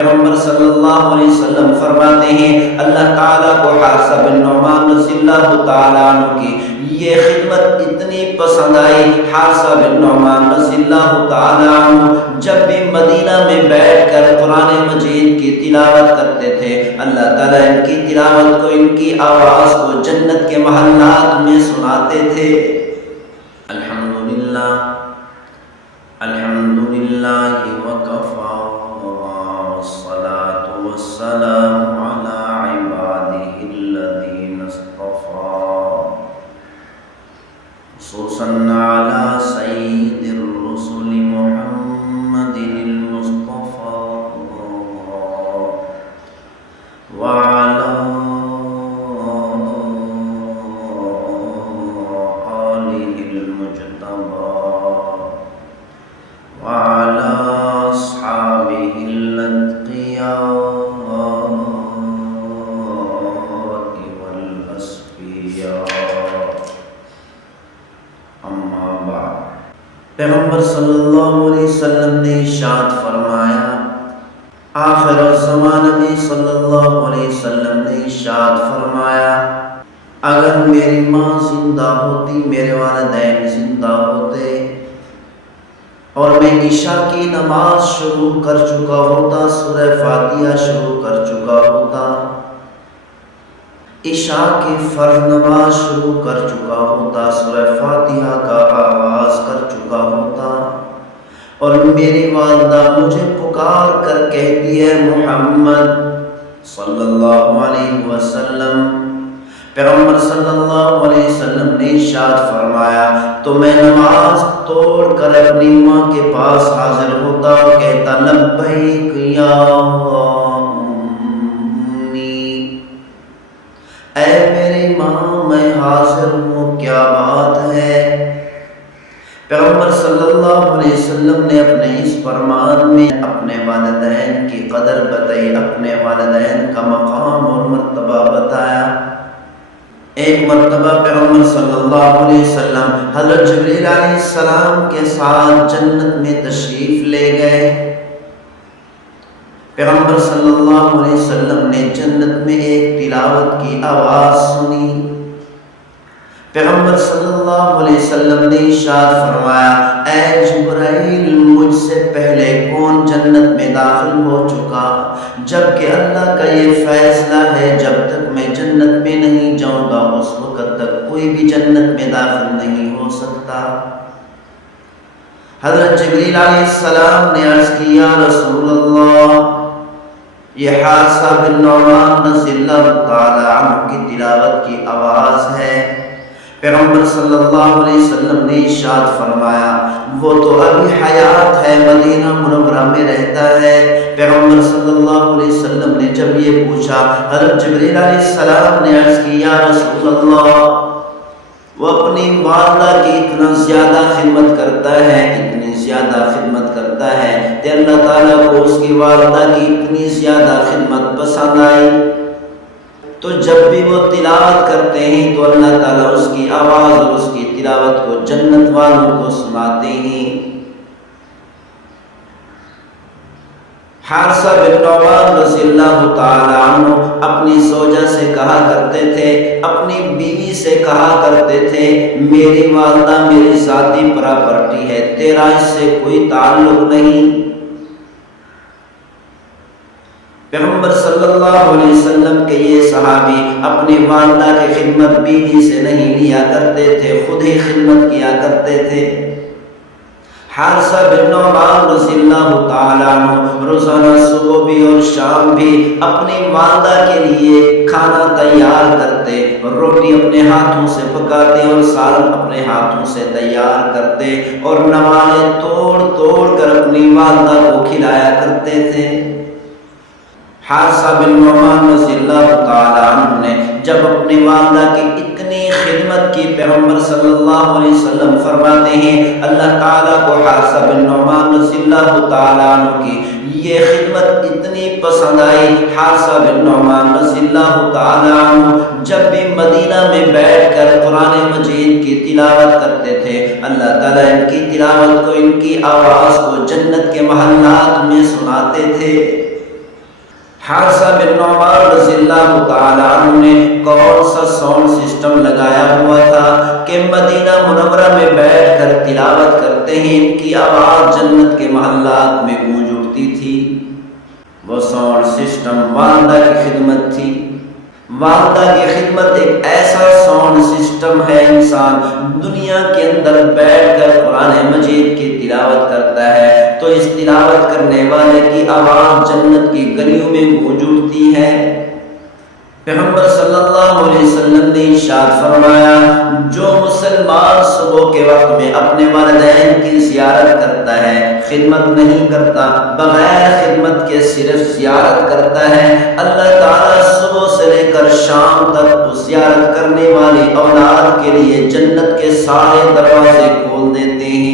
پیغمبر صلی اللہ علیہ وسلم فرماتے ہیں اللہ تعالیٰ کو حارثہ بن نعمان رضی اللہ تعالیٰ عنہ کی یہ خدمت اتنی پسند آئی. حارثہ بن نعمان رضی اللہ تعالیٰ عنہ جب بھی مدینہ میں بیٹھ کر قرآن مجید کی تلاوت کرتے تھے اللہ تعالیٰ ان کی تلاوت کو ان کی آواز کو جنت کے محلات میں سناتے تھے. الحمدللہ الحمدللہ وکفی والصلاة والسلام على عباده الذين اصطفى خصوصا على سيد الرسل محمد المصطفى وعلى آله المجتبى وعلى أصحابه الأتقياء والأصفياء. أما بعد. پیغمبر صلی اللہ علیہ وسلم نے ارشاد فرمایا آخر الزمان نبی صلی اللہ علیہ وسلم نے ارشاد فرمایا اگر میری ماں زندہ ہوتی میرے والدین زندہ ہوتے اور میں عشاء کی نماز شروع کر چکا ہوتا سورہ فاتحہ شروع کر چکا ہوتا عشاء کی فرض نماز شروع کر چکا ہوتا سورہ فاتحہ کا آغاز کر چکا ہوتا اور میری والدہ مجھے پکار کر کہتی ہے محمد صلی اللہ علیہ وسلم. پیغمبر صلی اللہ علیہ وسلم نے ارشاد فرمایا تو میں نماز توڑ کر اپنی ماں کے پاس حاضر ہوتا اور کہتا لبیک یا امی، اے میری ماں میں حاضر ہوں کیا بات ہے. پیغمبر صلی اللہ علیہ وسلم نے اپنے اس فرمان میں اپنے والدین کی قدر بتائی اپنے والدین کا مقام اور مرتبہ بتایا. ایک مرتبہ پیغمبر صلی اللہ علیہ وسلم حضرت جبریل علیہ السلام کے ساتھ جنت میں تشریف لے گئے. پیغمبر صلی اللہ علیہ وسلم نے جنت میں ایک تلاوت کی آواز سنی. پیغمبر صلی اللہ علیہ وسلم نے ارشاد فرمایا اے جبرائیل مجھ سے پہلے کون جنت میں داخل ہو چکا جبکہ اللہ کا یہ فیصلہ ہے جب تک میں جنت میں نہیں جاؤں گا اس وقت تک کوئی بھی جنت میں داخل نہیں ہو سکتا. حضرت جبریل علیہ السلام نے عرض کی یا رسول اللہ یہ حارثہ بن نعمان رضی اللہ تعالی عنہ کی تلاوت کی آواز ہے. پیغمبر صلی اللہ علیہ وسلم نے ارشاد فرمایا وہ تو ابھی حیات ہے مدینہ منورہ میں رہتا ہے. پیغمبر صلی اللہ علیہ وسلم نے جب یہ پوچھا حضرت جبریل علیہ السلام نے عرض کی یا رسول اللہ وہ اپنی والدہ کی اتنا زیادہ خدمت کرتا ہے اتنی زیادہ خدمت کرتا ہے کہ اللہ تعالیٰ کو اس کی والدہ کی اتنی زیادہ خدمت پسند آئی تو جب بھی وہ تلاوت کرتے ہیں تو اللہ تعالیٰ اس کی آواز اور اس کی تلاوت کو جنت والوں کو سناتے ہیں. حارثہ بن نعمان رضی اللہ تعالی عنہ اپنی زوجہ سے کہا کرتے تھے اپنی بیوی سے کہا کرتے تھے میری والدہ میری ذاتی پراپرٹی ہے تیرا اس سے کوئی تعلق نہیں. پیغمبر صلی اللہ علیہ وسلم کے یہ صحابی اپنی والدہ کی خدمت بیوی سے نہیں لیا کرتے تھے خود ہی خدمت کیا کرتے تھے. حارثہ بن نعمان رضی اللہ تعالیٰ عنہ روزانہ صبح بھی اور شام بھی اپنی والدہ کے لیے کھانا تیار کرتے روٹی اپنے ہاتھوں سے پکاتے اور سالن اپنے ہاتھوں سے تیار کرتے اور نوالے توڑ توڑ کر اپنی والدہ کو کھلایا کرتے تھے. حارثہ بن نعمان رضی اللہ تعالی عنہ نے جب اپنی والدہ کی اتنی خدمت کی پیغمبر صلی اللہ علیہ وسلم فرماتے ہیں اللہ تعالیٰ کو حارثہ بن نعمان رضی اللہ تعالی عنہ کی یہ خدمت اتنی پسند آئی. حارثہ بن نعمان رضی اللہ تعالی عنہ جب بھی مدینہ میں بیٹھ کر قرآن مجید کی تلاوت کرتے تھے اللہ تعالیٰ ان کی تلاوت کو ان کی آواز کو جنت کے محلات میں سناتے تھے. حارثہ بن نعمان رضی اللہ تعالیٰ عنہ نے کون سا ساؤنڈ سسٹم لگایا ہوا تھا کہ مدینہ منورہ میں بیٹھ کر تلاوت کرتے ہیں ان کی آواز جنت کے محلات میں گونج اٹھتی تھی؟ وہ ساؤنڈ سسٹم والدہ کی خدمت تھی۔ والدہ کی خدمت ایک ایسا ساؤنڈ سسٹم ہے، انسان دنیا کے اندر بیٹھ کر قرآن مجید کی تلاوت کرتا ہے تو اس تلاوت کرنے والے کی آواز جنت کی گلیوں میں گونج اٹھتی ہے۔ پیغمبر صلی اللہ علیہ وسلم نے ارشاد فرمایا، جو مسلمان صبح کے وقت میں اپنے والدین کی زیارت کرتا ہے، خدمت نہیں کرتا، بغیر خدمت کے صرف زیارت کرتا ہے، اللہ تعالیٰ صبح سے لے کر شام تک اس زیارت کرنے والی اولاد کے لیے جنت کے سارے دروازے کھول دیتے ہیں۔